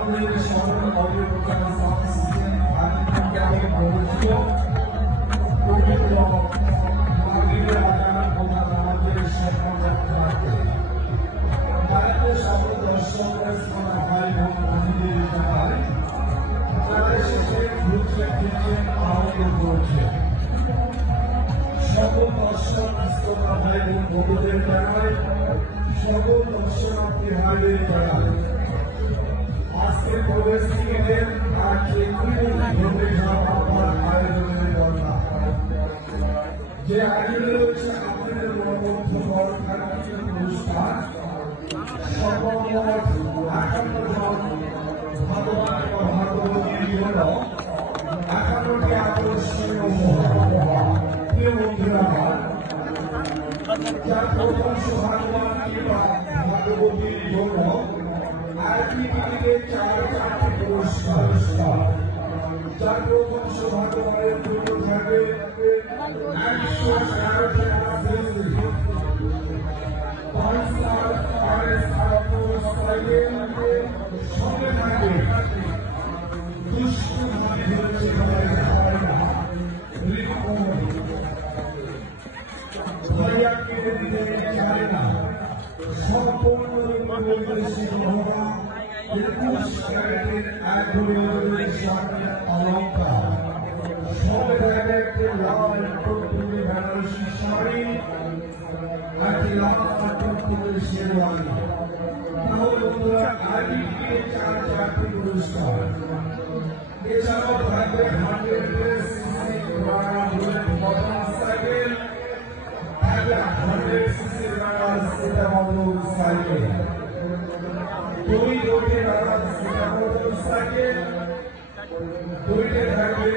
আমাদের সকল অভিজ্ঞতা সাবসিস্টেন্ট আধিকারিক পরিচিত পবিত্র মাগরিবের আজান ও নামাজের সম্মান রাখতে বাইরে সকল দর্শক ভাই বোন বন্ধুদের জানাই তারা শেষে ঘুরছে ফিরছেন আনন্দ করছে সকল দর্শক শ্রোতা ভাই বোন বন্ধুদের জানাই সকল দর্শনার্থী ভাইদের জানাই আজকে প্রবেশ টিকিটের আজকে ঘটে যাওয়া আমার আয়োজনের কথা যে আয়োজনে রয়েছে আপনাদের মনোমুগ্ধকর সাংস্কৃতিক অনুষ্ঠান সর্বমোট ৫১ জন ভগবান ও ভাগবতীর জন্য ৫১টি আকর্ষণীয় প্রিয় বন্ধুরা যার প্রথম সৌভাগ্যবান কিংবা ভাগবতীর জন্য আরতি টিকিটে ৪টি পুরস্কার যার প্রথম সৌভাগ্যবানের জন্য থাকবে ১১১টি সঙ্গে থাকবে দুষ্টু ভাইয়া কেটে দিতে চায় না সম্পূর্ণ ভগবান ২১ ক্যারেটের ১ ভরি স্বর্ণের অলঙ্কার সঙ্গে থাকবে একটি লাল টুকটুকি বেনারসি শাড়ি একটি লাল টুকটুকি শেরওয়ানি তাহলে বন্ধুরা আইডিকে ৪টি পুরস্কার এছাড়াও থাকবে 100 সিসি বুলেট মোটরসাইকেল 100 সিসি সেটা মোটরসাইকেল 2 রানার সেটা মোটরসাইকেল 2 থাকবে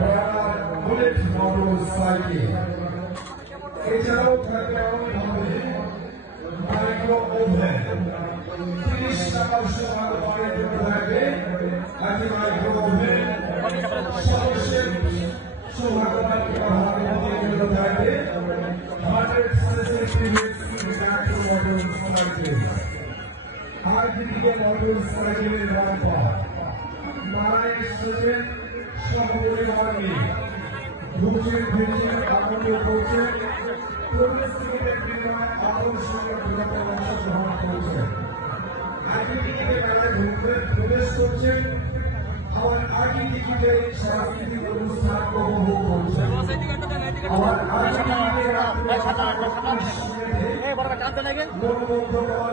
রানার বুলেট মোটরসাইকেল এছাড়াও থাকবে মাইক্রো ওভেন ৩০ টাকার সমান বাড়িতে থাকবে একটি মাইক্রো ওভেন সদস্যের সৌভাগ্যবান থাকবে 100 সিসি মোটরসাইকেল আর দিকে মোটরসাইকেলের রাখা মারা এসেছেন সপরিবার নিয়ে ঘুরছেন ফিরছেন আনন্দ করছেন প্রবেশ টিকিটের বিনিময়ে আকর্ষণীয় বিনোদনে অংশগ্রহণ করছেন আগে টিকিটে মেলায় ঘুরতে প্রবেশ করছেন আবার আগে টিকিটে সাংস্কৃতিক অনুষ্ঠান উপভোগ করছেন আবার আগে টিকিটে মনোমুগ্ধকর